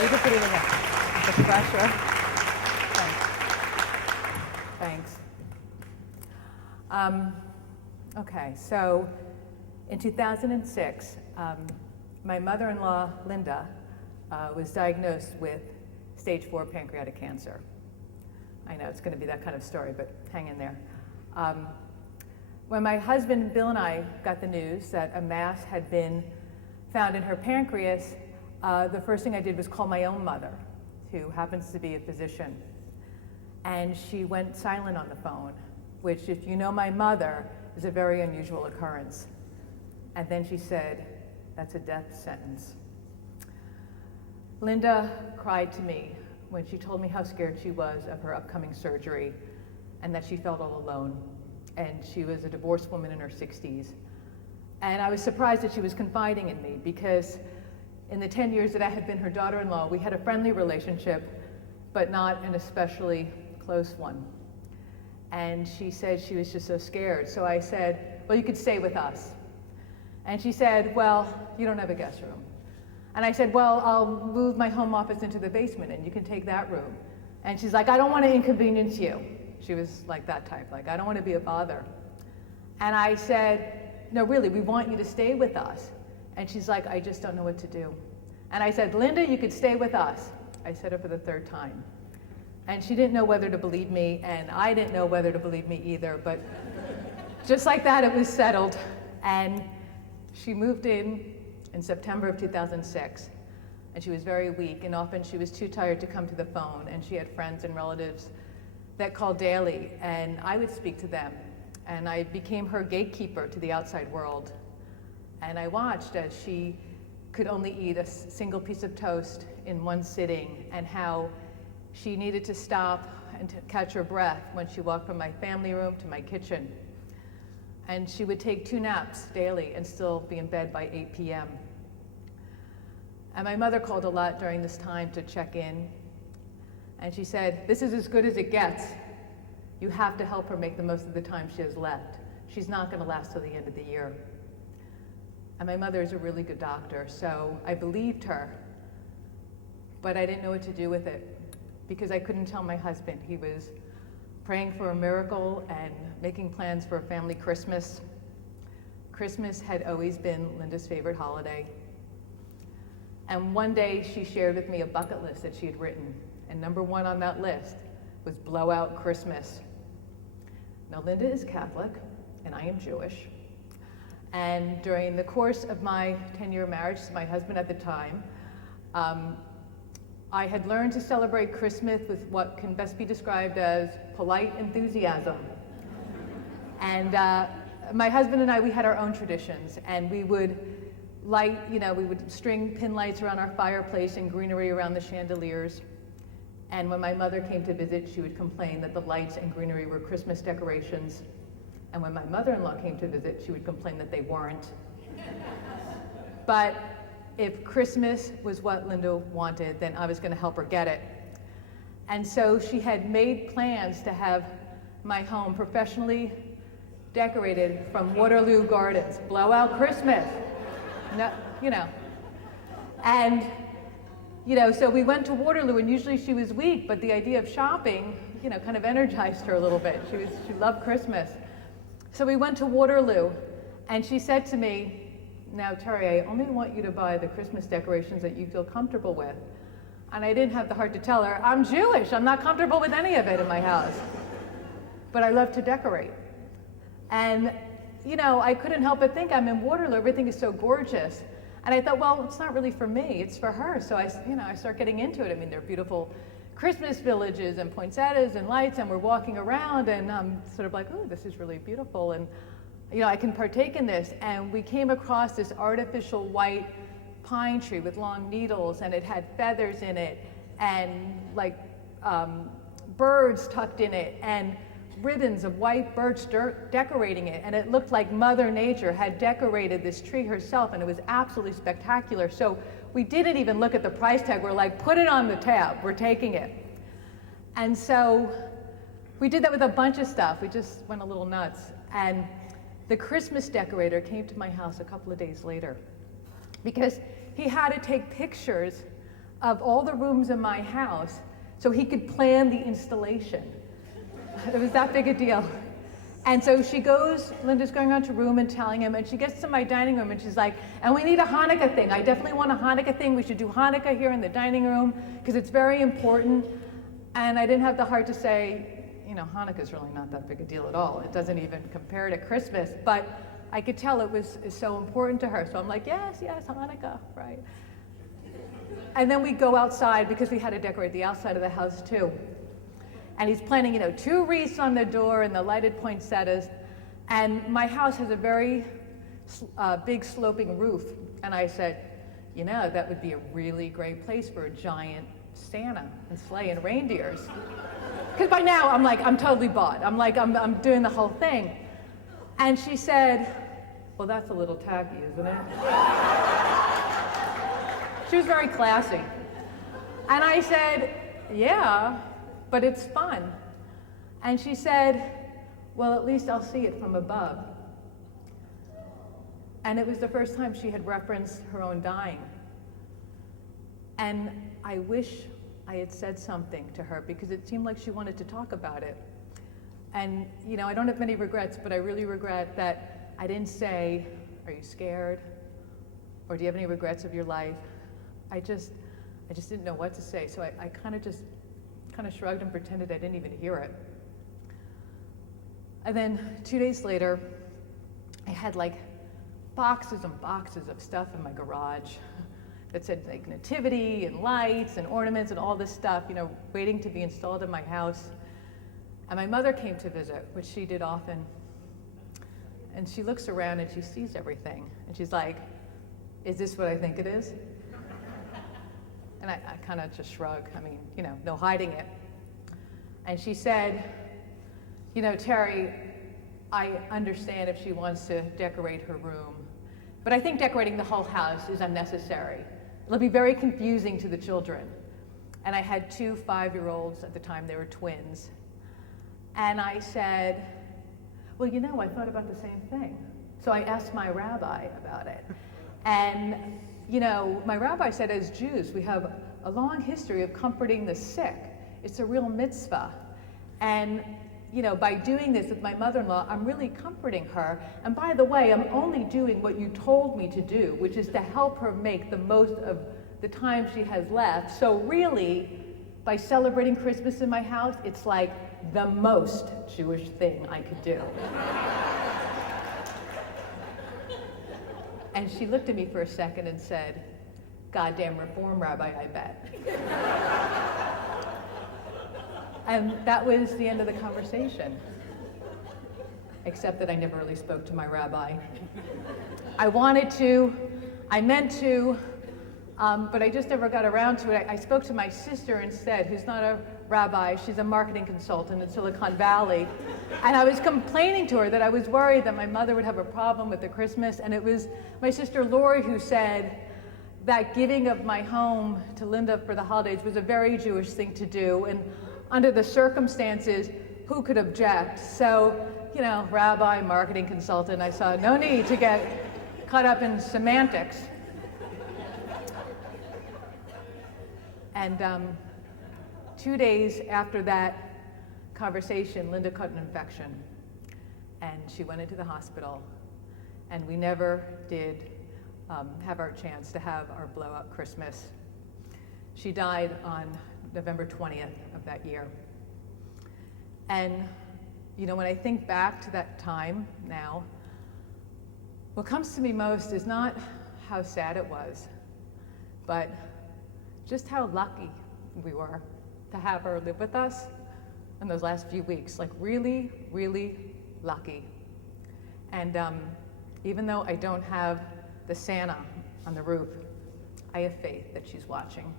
You can put it in there. The pressure. Thanks. Okay, so in 2006, my mother-in-law, Linda, was diagnosed with stage 4 pancreatic cancer. I know it's going to be that kind of story, but hang in there. When my husband, Bill, and I got the news that a mass had been found in her pancreas, the first thing I did was call my own mother, who happens to be a physician. And she went silent on the phone, which, if you know my mother, is a very unusual occurrence. And then she said, "That's a death sentence." Linda cried to me when she told me how scared she was of her upcoming surgery and that she felt all alone. And she was a divorced woman in her 60s. And I was surprised that she was confiding in me, because in the 10 years that I had been her daughter-in-law, we had a friendly relationship, but not an especially close one. And she said she was just so scared. So I said, "Well, you could stay with us." And she said, "Well, you don't have a guest room." And I said, "Well, I'll move my home office into the basement and you can take that room." And she's like, "I don't want to inconvenience you." She was like that type, like, "I don't want to be a bother." And I said, "No, really, we want you to stay with us." And she's like, "I just don't know what to do." And I said, "Linda, you could stay with us." I said it for the third time. And she didn't know whether to believe me, and I didn't know whether to believe me either, but just like that, it was settled. And she moved in September of 2006, and she was very weak, and often she was too tired to come to the phone, and she had friends and relatives that called daily, and I would speak to them, and I became her gatekeeper to the outside world. And I watched as she could only eat a single piece of toast in one sitting, and how she needed to stop and to catch her breath when she walked from my family room to my kitchen. And she would take 2 naps daily and still be in bed by 8 p.m. And my mother called a lot during this time to check in. And she said, "This is as good as it gets. You have to help her make the most of the time she has left. She's not going to last till the end of the year." And my mother is a really good doctor, so I believed her. But I didn't know what to do with it, because I couldn't tell my husband. He was praying for a miracle and making plans for a family Christmas. Christmas had always been Linda's favorite holiday. And one day she shared with me a bucket list that she had written. And number 1 on that list was blowout Christmas. Now, Linda is Catholic, and I am Jewish. And during the course of my 10-year marriage to my husband at the time, I had learned to celebrate Christmas with what can best be described as polite enthusiasm. And my husband and I, we had our own traditions, and we would we would string pin lights around our fireplace and greenery around the chandeliers. And when my mother came to visit, she would complain that the lights and greenery were Christmas decorations. And when my mother-in-law came to visit, she would complain that they weren't. But if Christmas was what Linda wanted, then I was going to help her get it. And so she had made plans to have my home professionally decorated from Waterloo Gardens. Blowout Christmas. No, And, so we went to Waterloo, and usually she was weak, but the idea of shopping, kind of energized her a little bit. She loved Christmas. So we went to Waterloo, and she said to me, "Now, Terry, I only want you to buy the Christmas decorations that you feel comfortable with." And I didn't have the heart to tell her, "I'm Jewish, I'm not comfortable with any of it in my house. But I love to decorate." And, I couldn't help but think, I'm in Waterloo, everything is so gorgeous. And I thought, well, it's not really for me, it's for her. So I start getting into it. I mean, there are beautiful Christmas villages and poinsettias and lights, and we're walking around, and I'm sort of like, "Oh, this is really beautiful, and I can partake in this." And we came across this artificial white pine tree with long needles, and it had feathers in it, and birds tucked in it, and ribbons of white birch decorating it, and it looked like Mother Nature had decorated this tree herself, and it was absolutely spectacular. So we didn't even look at the price tag. We're like, "Put it on the tab, we're taking it." And so we did that with a bunch of stuff. We just went a little nuts. And the Christmas decorator came to my house a couple of days later, because he had to take pictures of all the rooms in my house so he could plan the installation. It was that big a deal. And so Linda's going on to room and telling him, and she gets to my dining room and she's like, and we need a Hanukkah thing. I definitely want a Hanukkah thing. We should do Hanukkah here in the dining room because it's very important. And I didn't have the heart to say, you know, Hanukkah's really not that big a deal at all. It doesn't even compare to Christmas. But I could tell is so important to her. So I'm like, yes, Hanukkah, right? And then we go outside because we had to decorate the outside of the house too. And he's planning, you know, 2 wreaths on the door and the lighted poinsettias. And my house has a very big sloping roof. And I said, you know, that would be a really great place for a giant Santa and sleigh and reindeers. Because by now I'm totally bought. I'm doing the whole thing. And she said, well, that's a little tacky, isn't it? She was very classy. And I said, yeah, but it's fun. And she said, well, at least I'll see it from above. And it was the first time she had referenced her own dying. And I wish I had said something to her because it seemed like she wanted to talk about it. And, you know, I don't have many regrets, but I really regret that I didn't say, are you scared? Or do you have any regrets of your life? I just didn't know what to say. So I kind of shrugged and pretended I didn't even hear it. And then 2 days later, I had like boxes and boxes of stuff in my garage that said like nativity and lights and ornaments and all this stuff, you know, waiting to be installed in my house. And my mother came to visit, which she did often. And she looks around and she sees everything. And she's like, is this what I think it is? And I kind of just shrug. I mean, you know, no hiding it. And she said, you know, Terry, I understand if she wants to decorate her room, but I think decorating the whole house is unnecessary. It'll be very confusing to the children. And I had 2 5-year-olds at the time, they were twins. And I said, well, you know, I thought about the same thing. So I asked my rabbi about it. And, you know, my rabbi said, as Jews, we have a long history of comforting the sick. It's a real mitzvah. And, you know, by doing this with my mother-in-law, I'm really comforting her. And by the way, I'm only doing what you told me to do, which is to help her make the most of the time she has left. So really, by celebrating Christmas in my house, it's like the most Jewish thing I could do. And she looked at me for a second and said, goddamn reform rabbi, I bet. And that was the end of the conversation. Except that I never really spoke to my rabbi. I wanted to, I meant to, but I just never got around to it. I spoke to my sister instead, who's not a rabbi. She's a marketing consultant in Silicon Valley. And I was complaining to her that I was worried that my mother would have a problem with the Christmas. And it was my sister Lori who said that giving of my home to Linda for the holidays was a very Jewish thing to do. And under the circumstances, who could object? So, you know, rabbi, marketing consultant, I saw no need to get caught up in semantics. And 2 days after that conversation, Linda caught an infection and she went into the hospital, and we never did have our chance to have our blow-up Christmas. She died on November 20th of that year. And, you know, when I think back to that time now, what comes to me most is not how sad it was, but just how lucky we were to have her live with us in those last few weeks. Like really, really lucky. And even though I don't have the Santa on the roof, I have faith that she's watching.